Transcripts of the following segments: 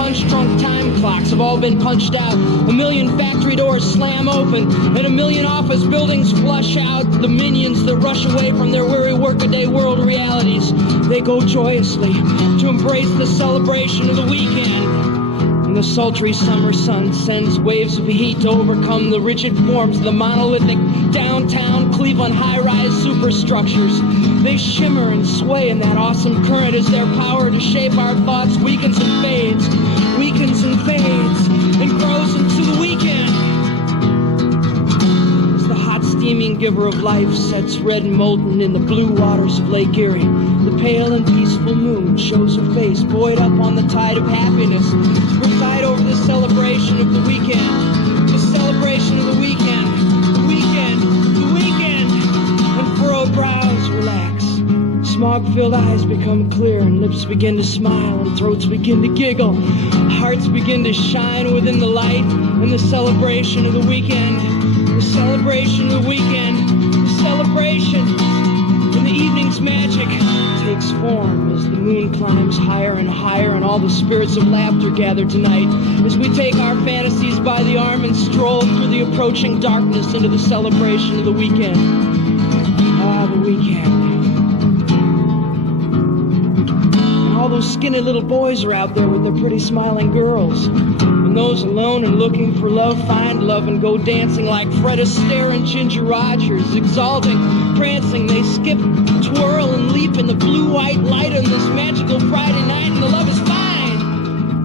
punch-drunk time clocks have all been punched out. 1 million factory doors slam open, and 1 million office buildings flush out the minions that rush away from their weary workaday world realities. They go joyously to embrace the celebration of the weekend. And the sultry summer sun sends waves of heat to overcome the rigid forms of the monolithic downtown Cleveland high-rise superstructures. They shimmer and sway in that awesome current as their power to shape our thoughts weakens and fades, and grows into the weekend. As the hot steaming giver of life sets red and molten in the blue waters of Lake Erie, the pale and peaceful moon shows her face buoyed up on the tide of happiness. Preside over the celebration of the weekend, the celebration of the weekend, the weekend, the weekend. And furrowed brows relax, smog-filled eyes become clear, and lips begin to smile, and throats begin to giggle. Hearts begin to shine within the light, and the celebration of the weekend, the celebration of the weekend, the celebration, and the evening's magic takes form as the moon climbs higher and higher, and all the spirits of laughter gather tonight as we take our fantasies by the arm and stroll through the approaching darkness into the celebration of the weekend. Ah, the weekend. And all those skinny little boys are out there with their pretty smiling girls. And those alone and looking for love find love and go dancing like Fred Astaire and Ginger Rogers, exalting, prancing. They skip, twirl, and leap in the blue-white light on this magical Friday night, and the love is fine.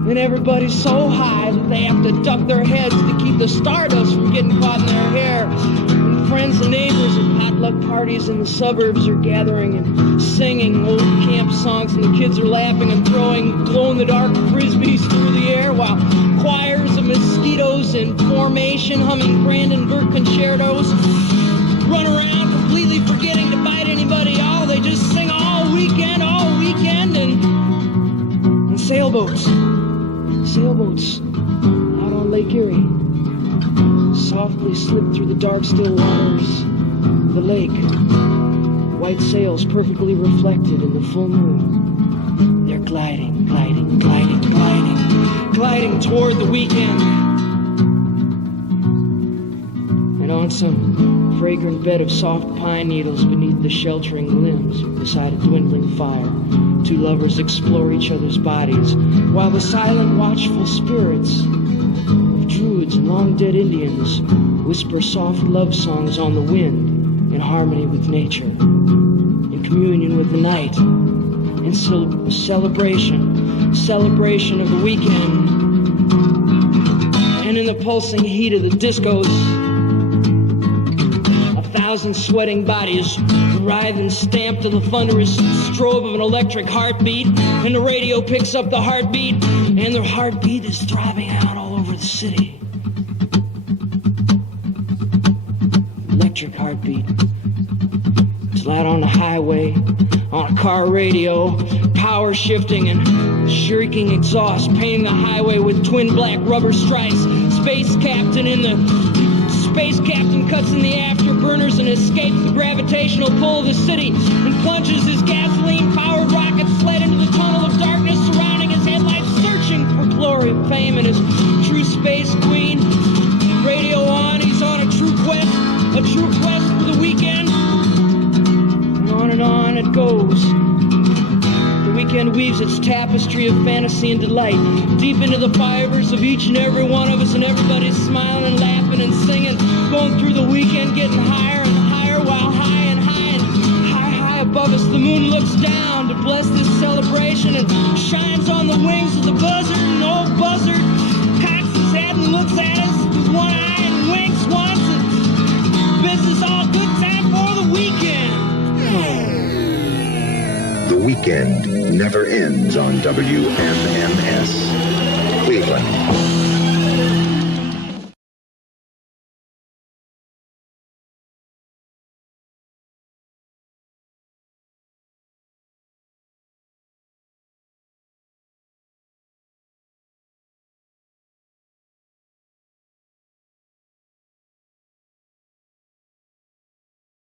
And everybody's so high that they have to duck their heads to keep the stardust from getting caught in their hair. And friends and neighbors at potluck parties in the suburbs are gathering and singing old camp songs, and the kids are laughing and throwing glow-in-the-dark frisbees through the air, while choirs of mosquitoes in formation humming Brandenburg concertos run around completely forgetting to bite anybody. Oh, they just sing all weekend, and sailboats out on Lake Erie softly slip through the dark, still waters of the lake. White sails perfectly reflected in the full moon. They're gliding toward the weekend. And on some fragrant bed of soft pine needles beneath the sheltering limbs beside a dwindling fire, two lovers explore each other's bodies, while the silent, watchful spirits of druids and long-dead Indians whisper soft love songs on the wind in harmony with nature, in communion with the night, in celebration of the weekend. And in the pulsing heat of the discos, 1,000 sweating bodies writhe and stamp to the thunderous strobe of an electric heartbeat, and the radio picks up the heartbeat, and the heartbeat is throbbing out all over the city. Electric heartbeat. It's out on the highway, on a car radio, power shifting and shrieking exhaust, painting the highway with twin black rubber stripes. Space captain cuts in the afterburners and escapes the gravitational pull of the city and plunges his gasoline-powered rocket sled into the tunnel of darkness surrounding his headlights, searching for glory, fame, and his true space queen. Radio on, he's on a true quest for the weekend. And on it goes. The weekend weaves its tapestry of fantasy and delight deep into the fibers of each and every one of us, and everybody's smiling and laughing and singing, going through the weekend, getting higher and higher, while high above us the moon looks down to bless this celebration and shines on the wings of the buzzard, and the old buzzard cocks his head and looks at us with one eye and winks once, and business all good time for the weekend. The weekend never ends on WMMS Cleveland.